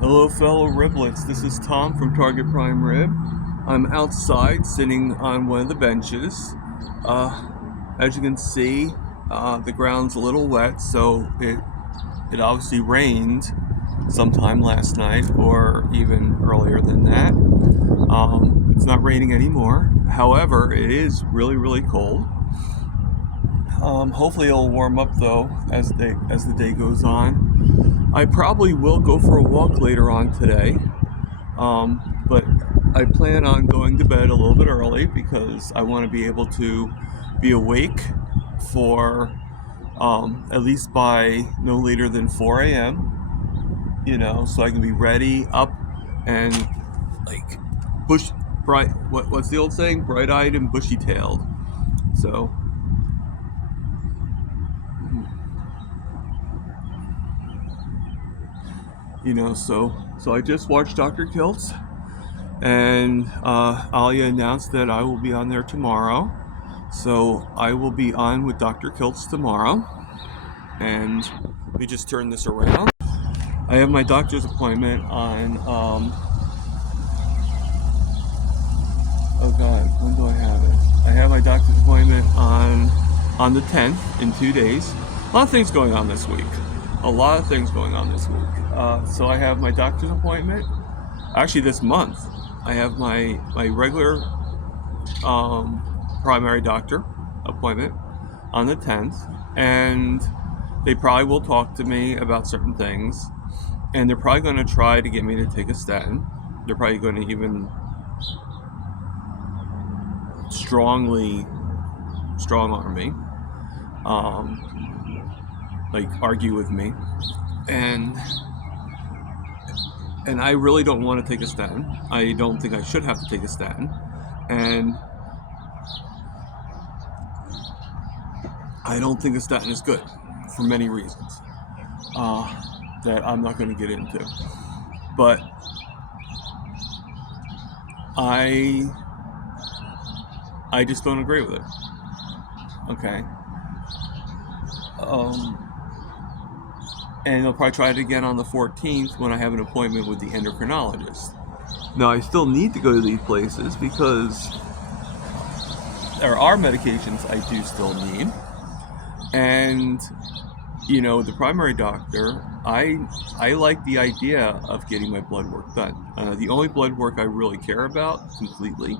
Hello, fellow riblets. This is Tom from Target Prime Rib. I'm outside sitting on one of the benches. As you can see, the ground's a little wet, so it obviously rained sometime last night or even earlier than that. It's not raining anymore. However, it is really, really cold. Hopefully, it'll warm up though as the day goes on. I probably will go for a walk later on today. But I plan on going to bed a little bit early because I want to be able to be awake for at least by no later than 4 a.m. So I can be ready up and like bush bright. What's the old saying? Bright-eyed and bushy-tailed. So so I just watched Dr. KIltz, and Alia announced that I will be on there tomorrow. So I will be on with Dr. KIltz tomorrow. And let me just turn this around. I have my doctor's appointment on, oh God, when do I have it? I have my doctor's appointment on the 10th, in 2 days. A lot of things going on this week. So I have my doctor's appointment. Actually, this month, I have my regular primary doctor appointment on the 10th, and they probably will talk to me about certain things, and they're probably going to try to get me to take a statin. They're probably going to even strong arm me, like argue with me, and I really don't want to take a statin. I don't think I should have to take a statin, and I don't think a statin is good for many reasons that I'm not going to get into. But I just don't agree with it. Okay. And they'll probably try it again on the 14th when I have an appointment with the endocrinologist. Now, I still need to go to these places because there are medications I do still need. And, the primary doctor, I like the idea of getting my blood work done. The only blood work I really care about completely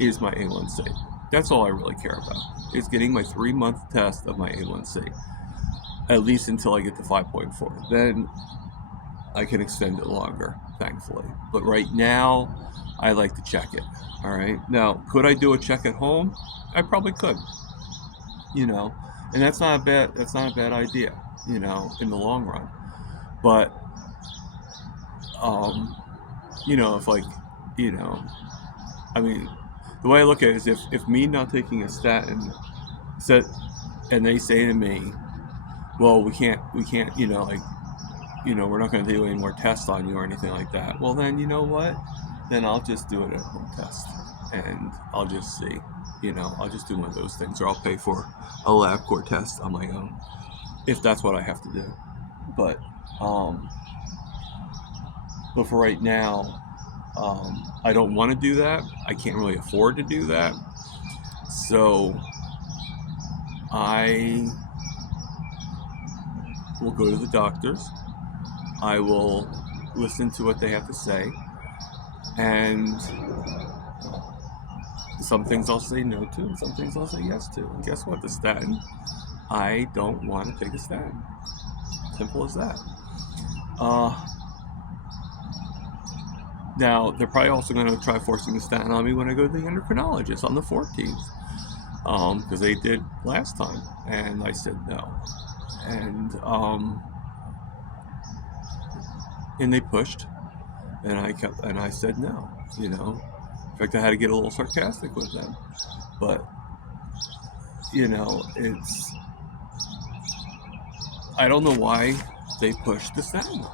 is my A1C. That's all I really care about, is getting my 3-month test of my A1C, at least until I get to 5.4. Then I can extend it longer, thankfully. But right now, I like to check it. All right. Now, could I do a check at home? I probably could. And that's not a bad idea. In the long run. But if I mean, the way I look at it is if me not taking a statin, and they say to me, well, we can't, we're not going to do any more tests on you or anything like that. Well, then, you know what? Then I'll just do an at-home test, and I'll just see. I'll just do one of those things, or I'll pay for a LabCorp test on my own, if that's what I have to do. But for right now, I don't want to do that. I can't really afford to do that. So I will go to the doctors. I will listen to what they have to say. And some things I'll say no to, and some things I'll say yes to. And guess what? The statin, I don't want to take a statin. Simple as that. Now, they're probably also going to try forcing a statin on me when I go to the endocrinologist on the 14th. Because they did last time, and I said no. And they pushed, and I said no. In fact, I had to get a little sarcastic with them. But I don't know why they pushed the statin.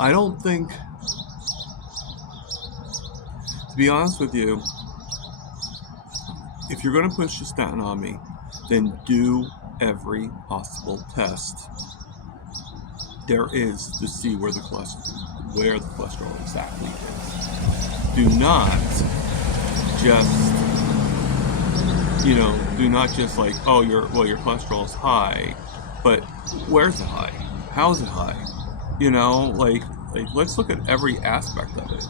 I don't think, to be honest with you, if you're going to push the statin on me, then do every possible test there is to see where the cholesterol exactly is. Do not just like, oh, your cholesterol is high, but where's it high? How's it high? Like let's look at every aspect of it.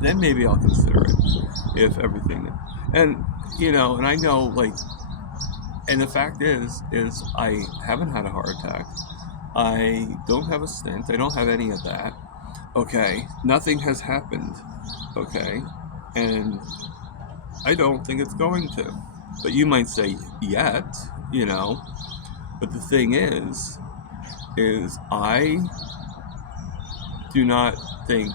Then maybe I'll consider it if everything, and and I know, like, and the fact is I haven't had a heart attack. I don't have a stent. I don't have any of that. Okay, nothing has happened. Okay, and I don't think it's going to. But you might say yet, But the thing is I do not think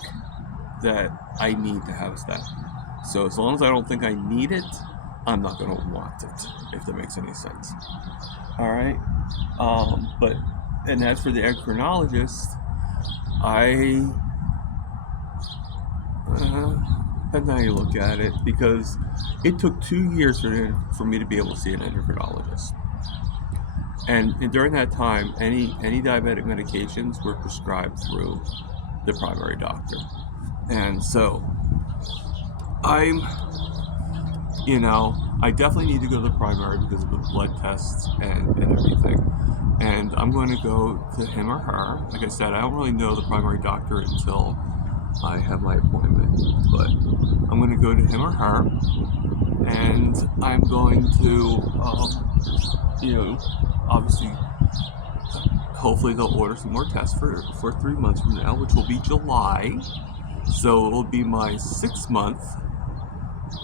that I need to have a stent. So as long as I don't think I need it, I'm not going to want it, if that makes any sense. All right. And as for the endocrinologist, depends how you look at it, because it took 2 years for me to be able to see an endocrinologist. And during that time, any diabetic medications were prescribed through the primary doctor. And so I definitely need to go to the primary because of the blood tests and everything. And I'm going to go to him or her. Like I said, I don't really know the primary doctor until I have my appointment. But I'm going to go to him or her. And I'm going to, obviously, hopefully they'll order some more tests for 3 months from now, which will be July. So it'll be my 6-month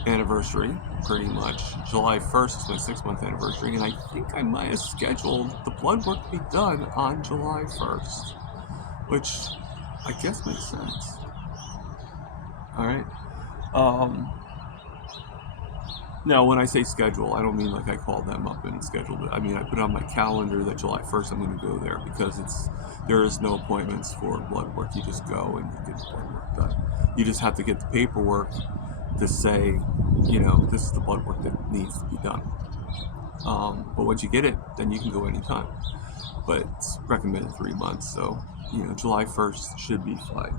anniversary, pretty much. July 1st is my 6-month anniversary, and I think I might have scheduled the blood work to be done on July 1st, which I guess makes sense. All right. Now, when I say schedule, I don't mean like I called them up and scheduled it. I mean, I put on my calendar that July 1st I'm going to go there, because there is no appointments for blood work. You just go and you get the blood work done. You just have to get the paperwork to say, this is the blood work that needs to be done. But once you get it, then you can go anytime. But it's recommended 3 months, so July 1st should be fine.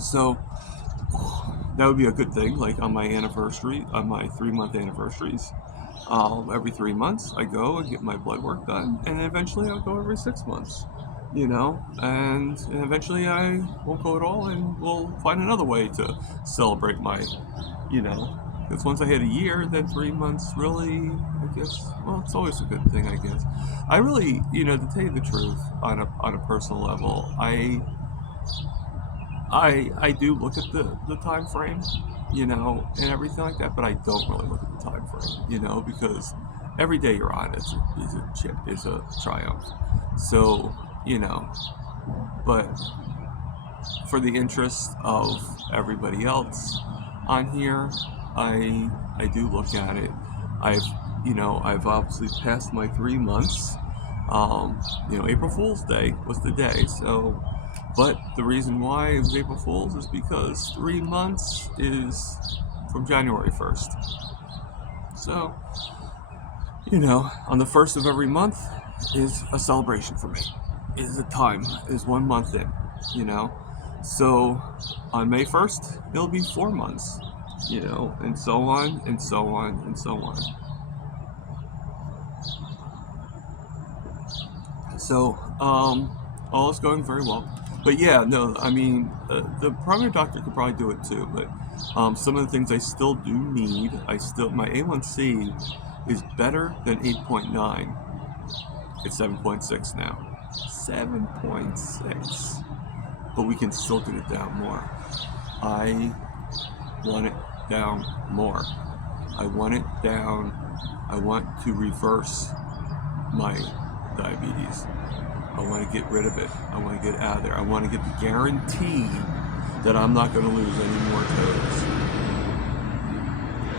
So that would be a good thing. Like on my anniversary, on my 3-month anniversaries, every 3 months I go and get my blood work done, and eventually I'll go every 6 months. And eventually I won't go at all, and we'll find another way to celebrate my, because once I hit a year, then 3 months really, I guess, well, it's always a good thing, I guess. I really, to tell you the truth, on a personal level, I do look at the time frame, and everything like that, but I don't really look at the time frame, because every day you're on is a triumph. So, but for the interest of everybody else on here, I do look at it. I've obviously passed my 3 months. April Fool's Day was the day, so. But the reason why it was April Fool's is because 3 months is from January 1st. So, on the 1st of every month is a celebration for me. Is 1 month in, So on May 1st, it'll be 4 months, and so on, and so on, and so on. So, all is going very well. But yeah, no, I mean, the primary doctor could probably do it too, but some of the things I still do need, my A1C is better than 8.9. It's 7.6 now. 7.6. But we can still get it down more. I want it down more. I want it down. I want to reverse my diabetes. I want to get rid of it. I want to get out of there. I want to get the guarantee that I'm not going to lose any more toes.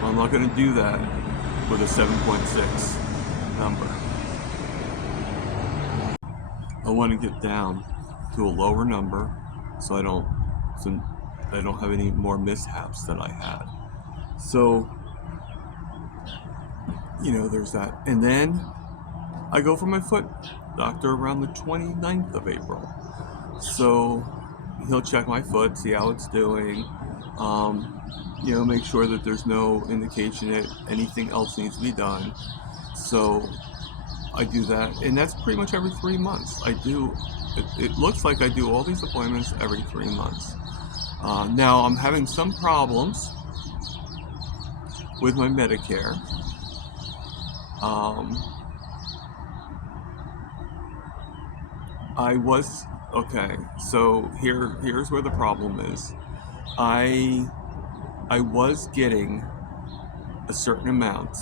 I'm not going to do that with a 7.6 number. I want to get down to a lower number so I don't have any more mishaps that I had. So, there's that. And then I go for my foot doctor around the 29th of April. So he'll check my foot, see how it's doing, make sure that there's no indication that anything else needs to be done. So I do that, and that's pretty much every 3 months. It looks like I do all these appointments every 3 months. Now I'm having some problems with my Medicare. Okay, so here's where the problem is. I was getting a certain amount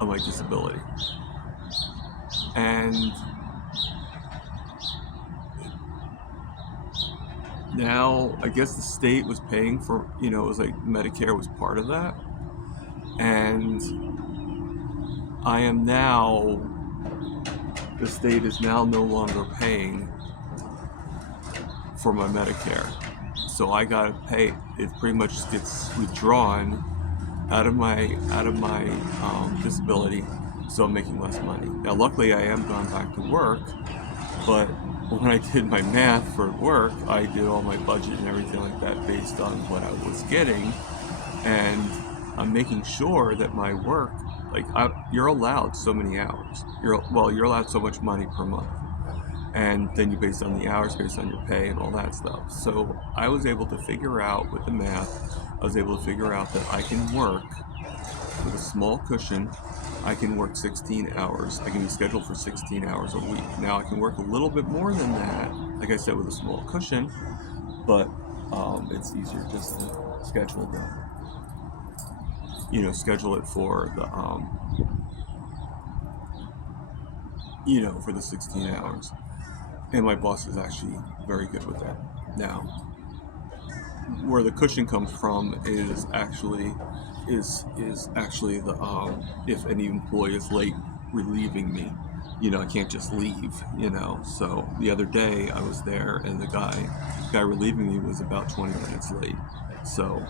of my disability, and now I guess the state was paying for, it was like Medicare was part of that, and the state is now no longer paying for my Medicare. So I gotta pay. It pretty much gets withdrawn out of my disability, so I'm making less money. Now, luckily, I am gone back to work, but when I did my math for work, I did all my budget and everything like that based on what I was getting, and I'm making sure that my work, you're allowed so many hours. You're allowed so much money per month. And then you base on the hours, based on your pay and all that stuff. So I was able to figure out with the math, that I can work with a small cushion. I can work 16 hours. I can be scheduled for 16 hours a week. Now I can work a little bit more than that, like I said, with a small cushion, but it's easier just to schedule it for the for the 16 hours. And my boss is actually very good with that. Now, where the cushion comes from is actually the if any employee is late relieving me, I can't just leave. So the other day I was there, and the guy relieving me was about 20 minutes late. So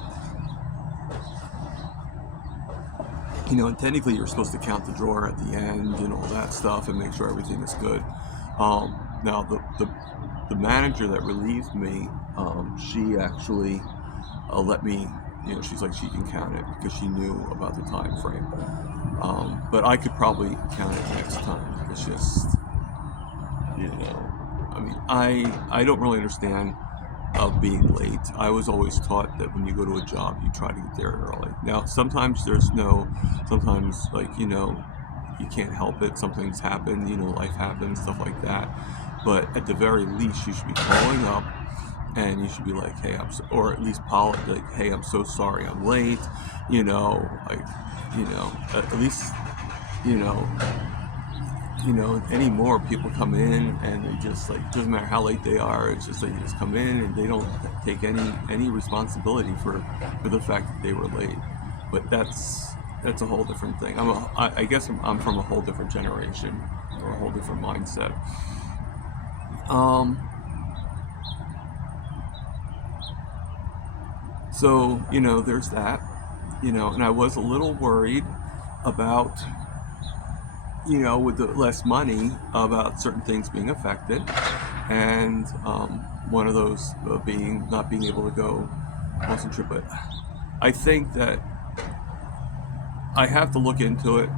and technically you're supposed to count the drawer at the end and all that stuff and make sure everything is good. Now the manager that relieved me, she actually let me, she's like, she can count it because she knew about the time frame. But I could probably count it next time. It's just, I don't really understand being late. I was always taught that when you go to a job, you try to get there early. Now, sometimes you can't help it. Something's happened, life happens, stuff like that. But at the very least, you should be calling up, and you should be like, hey, or at least hey, I'm so sorry I'm late. At least, anymore people come in and they just doesn't matter how late they are. It's just they just come in and they don't take any responsibility for the fact that they were late. But that's a whole different thing. I guess I'm from a whole different generation or a whole different mindset. So there's that. And I was a little worried about, with the less money, about certain things being affected, and one of those being not being able to go concentrate. But I think that I have to look into it.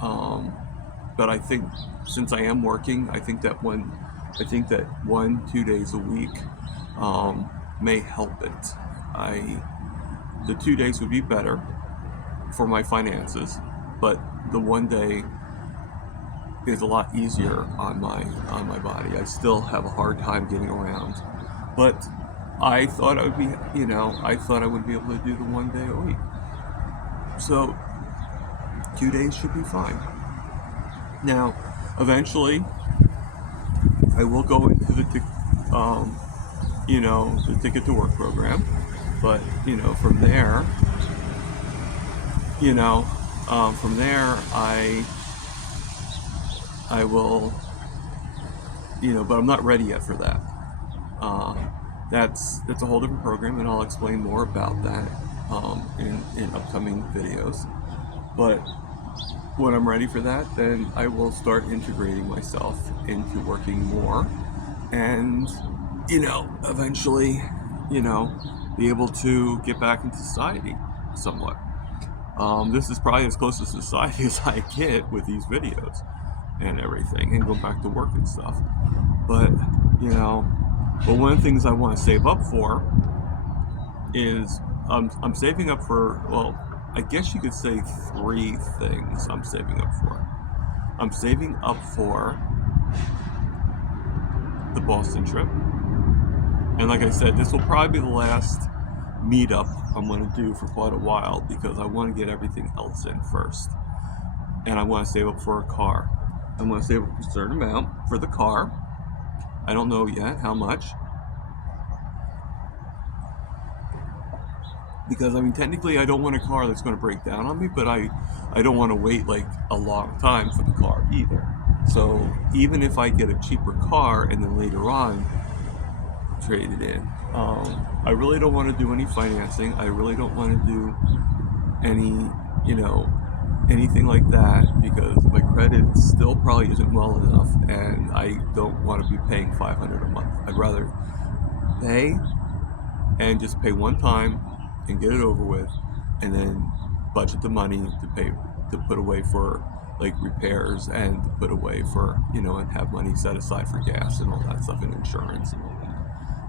But I think since I am working, I think that 1-2 days a week may help it. The 2 days would be better for my finances, but the 1 day is a lot easier on my body. I still have a hard time getting around, but I thought I would be able to do the 1 day a week. So 2 days should be fine. Now, eventually, I will go into the Ticket to Work program, but from there, I will, but I'm not ready yet for that. That's a whole different program, and I'll explain more about that in upcoming videos. But when I'm ready for that, then I will start integrating myself into working more and, eventually, be able to get back into society somewhat. This is probably as close to society as I get with these videos and everything, and go back to work and stuff. But, but one of the things I want to save up for is I'm saving up for, well, I guess you could say 3 things I'm saving up for. I'm saving up for the Boston trip. And like I said, this will probably be the last meetup I'm going to do for quite a while, because I want to get everything else in first. And I want to save up for a car. I want to save up a certain amount for the car. I don't know yet how much. Because, technically I don't want a car that's going to break down on me, but I don't want to wait like a long time for the car either. So even if I get a cheaper car and then later on trade it in, I really don't want to do any financing. I really don't want to do any, anything like that, because my credit still probably isn't well enough, and I don't want to be paying $500 a month. I'd rather pay and just pay one time and get it over with, and then budget the money to put away for like repairs, and to put away for, and have money set aside for gas and all that stuff, and insurance and all that.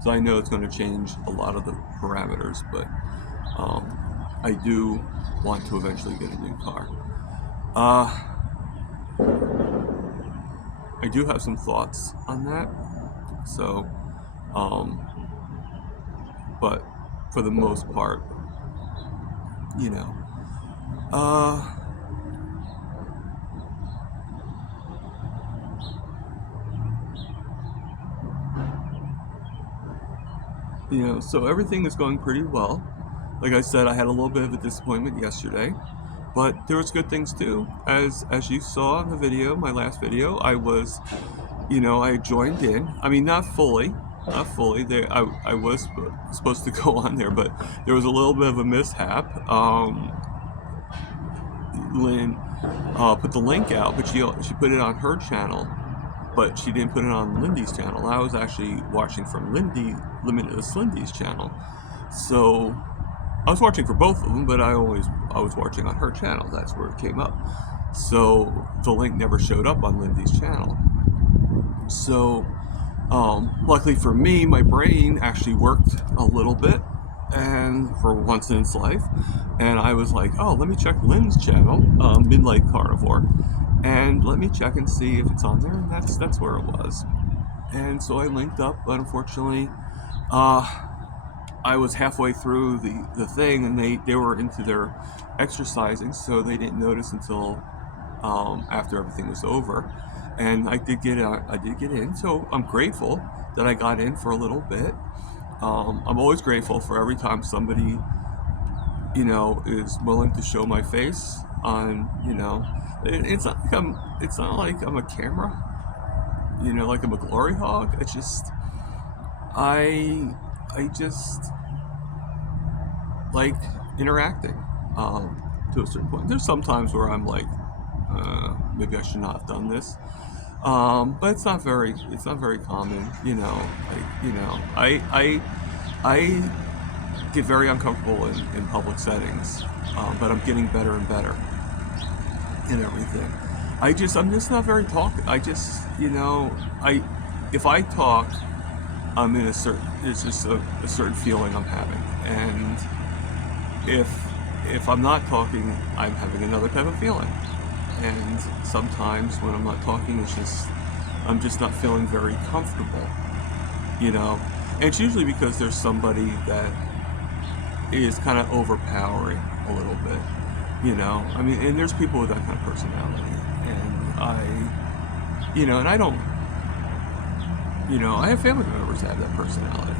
So I know it's going to change a lot of the parameters, but I do want to eventually get a new car. I do have some thoughts on that. So, but for the most part, so everything is going pretty well. Like I said, I had a little bit of a disappointment yesterday, but there was good things too. As you saw in the video, my last video, I was, I joined in. Not fully. I was supposed to go on there, but there was a little bit of a mishap. Lynn put the link out, but she put it on her channel, but she didn't put it on Lindy's channel. I was actually watching from Limitless Lindy's channel, so I was watching for both of them, but I was watching on her channel. That's where it came up. So the link never showed up on Lindy's channel. So luckily for me, my brain actually worked a little bit, and for once in its life, and I was like, oh, let me check Lynn's channel, Midnight Carnivore, and let me check and see if it's on there, and that's where it was. And so I linked up, but unfortunately, I was halfway through the thing, and they were into their exercising, so they didn't notice until after everything was over. And I did get in, so I'm grateful that I got in for a little bit. I'm always grateful for every time somebody, is willing to show my face on, it's not like I'm a camera, like I'm a glory hog. It's just, I just like interacting to a certain point. There's some times where I'm like, maybe I should not have done this, but it's not very common. I get very uncomfortable in public settings, but I'm getting better and better in everything. I'm just not very talkative. If I talk, I'm in it's just a certain feeling I'm having, and if I'm not talking, I'm having another type of feeling. And sometimes when I'm not talking, I'm just not feeling very comfortable, And it's usually because there's somebody that is kind of overpowering a little bit, and there's people with that kind of personality, and and I don't, I have family members that have that personality,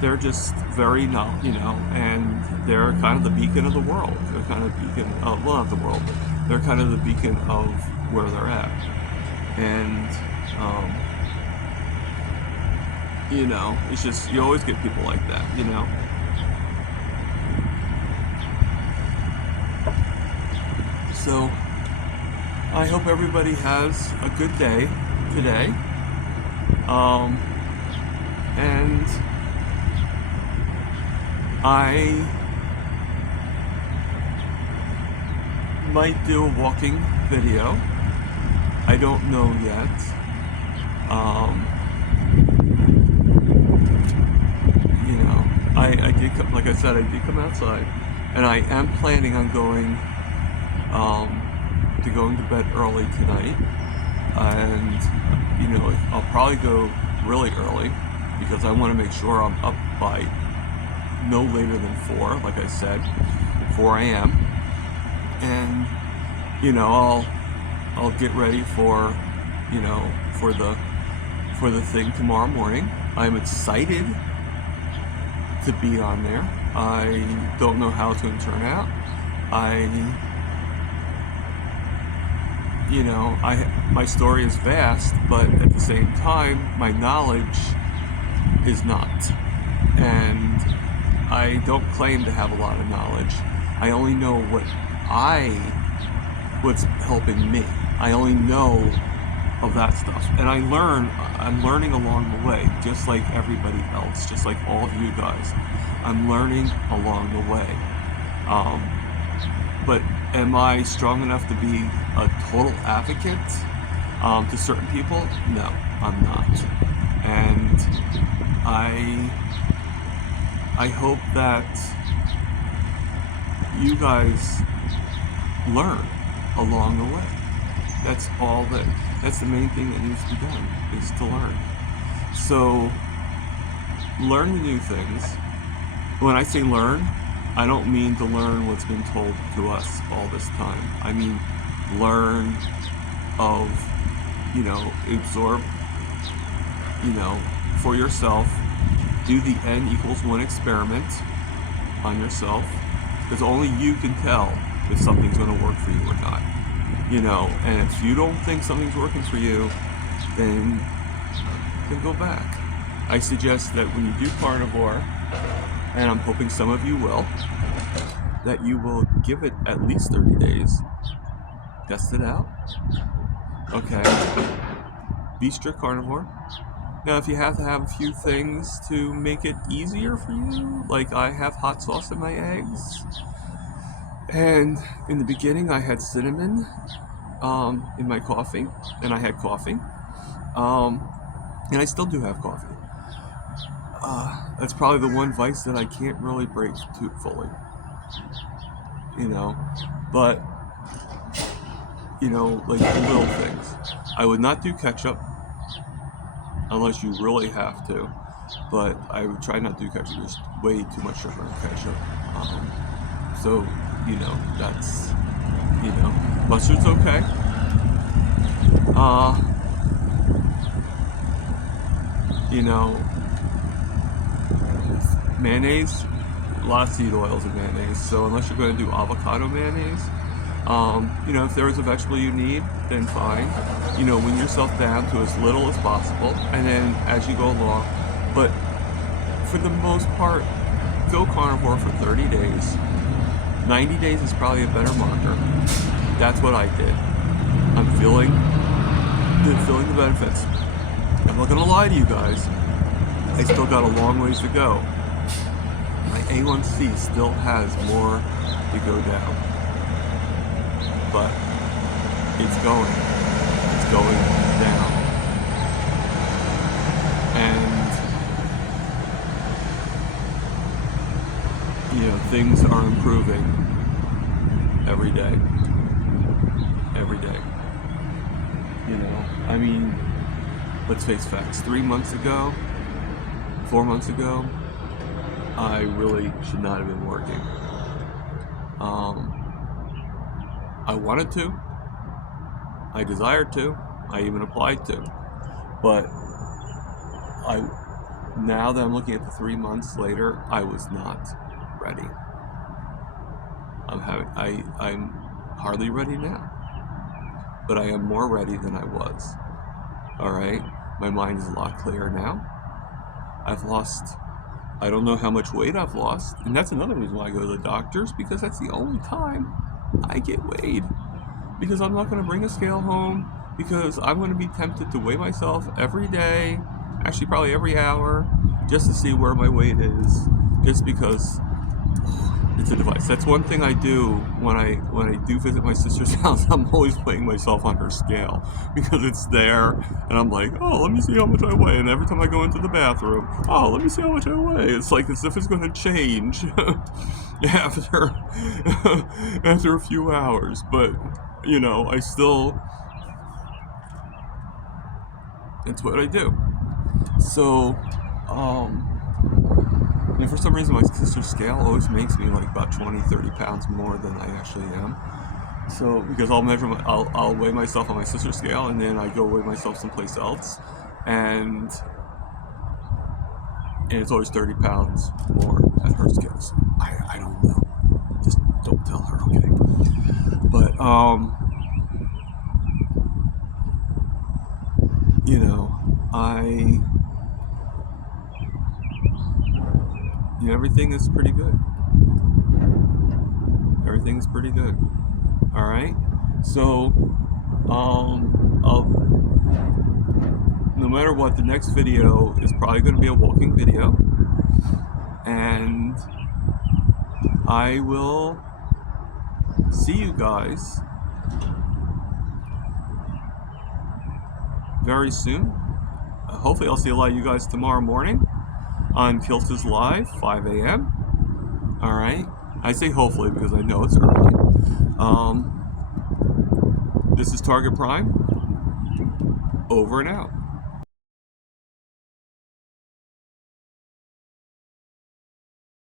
they're just very, and they're kind of the beacon of the world. They're kind of beacon of, well, not the world, but they're kind of the beacon of where they're at. And, it's just, you always get people like that, So I hope everybody has a good day today. And I might do a walking video. I don't know yet. I did come, like I said, I did come outside, and I am planning on going to bed early tonight, and I'll probably go really early because I want to make sure I'm up by no later than 4, like I said, 4 a.m. And I'll get ready for the thing tomorrow morning. I'm excited to be on there. I don't know how it's going to turn out. My story is vast, but at the same time, my knowledge is not. And I don't claim to have a lot of knowledge. I only know what's helping me. I only know of that stuff. And I'm learning along the way, just like everybody else, just like all of you guys. I'm learning along the way. But am I strong enough to be a total advocate to certain people? No, I'm not. And I hope that you guys learn along the way. That's the main thing that needs to be done, is to learn. So learn the new things. When I say learn, I don't mean to learn what's been told to us all this time. I mean learn of, absorb, for yourself. Do the N=1 experiment on yourself, because only you can tell if something's going to work for you or not. And if you don't think something's working for you, then go back. I suggest that when you do carnivore, and I'm hoping some of you will, that you will give it at least 30 days. Test it out. Okay. Be strict carnivore. Now, if you have to have a few things to make it easier for you, like I have hot sauce in my eggs, and in the beginning I had cinnamon in my coffee, and I had coffee, and I still do have coffee. That's probably the one vice that I can't really break too fully, but like little things. I would not do ketchup unless you really have to, but I would try not to do ketchup. There's way too much sugar in ketchup. So that's mustard's okay. Mayonnaise, a lot of seed oils in mayonnaise. So unless you're going to do avocado mayonnaise, if there is a vegetable you need, then fine. Wean yourself down to as little as possible, and then as you go along. But for the most part, go carnivore for 30 days. 90 days is probably a better marker. That's what I did. I'm feeling the benefits. I'm not gonna lie to you guys. I still got a long ways to go. My A1C still has more to go down. But it's going down. And things are improving every day. Let's face facts. 4 months ago, I really should not have been working. I wanted to. I desired to. I even applied to. But now that I'm looking at the 3 months later, I was not ready. I'm hardly ready now, but I am more ready than I was. All right, my mind is a lot clearer now. I've lost, I don't know how much weight I've lost, and that's another reason why I go to the doctors, because that's the only time I get weighed. because I'm not going to bring a scale home, because I'm going to be tempted to weigh myself every day, actually probably every hour, just to see where my weight is, just because it's a device. That's one thing I do when I do visit my sister's house. I'm always weighing myself on her scale, because it's there, and I'm like, oh, let me see how much I weigh. And every time I go into the bathroom, oh, let me see how much I weigh. It's like as if it's going to change after after a few hours. But you know, I still, it's what I do. So, and for some reason, my sister's scale always makes me like about 20-30 pounds more than I actually am. So, because I'll weigh myself on my sister's scale, and then I go weigh myself someplace else, and it's always 30 pounds more at her scale. So I don't know. Just don't tell her, okay? But, you know, everything is pretty good. Everything's pretty good. All right. So, no matter what, the next video is probably going to be a walking video, and I will see you guys very soon. Hopefully, I'll see a lot of you guys tomorrow morning on KIltz Live, 5 a.m. All right. I say hopefully because I know it's early. This is Target Prime. Over and out.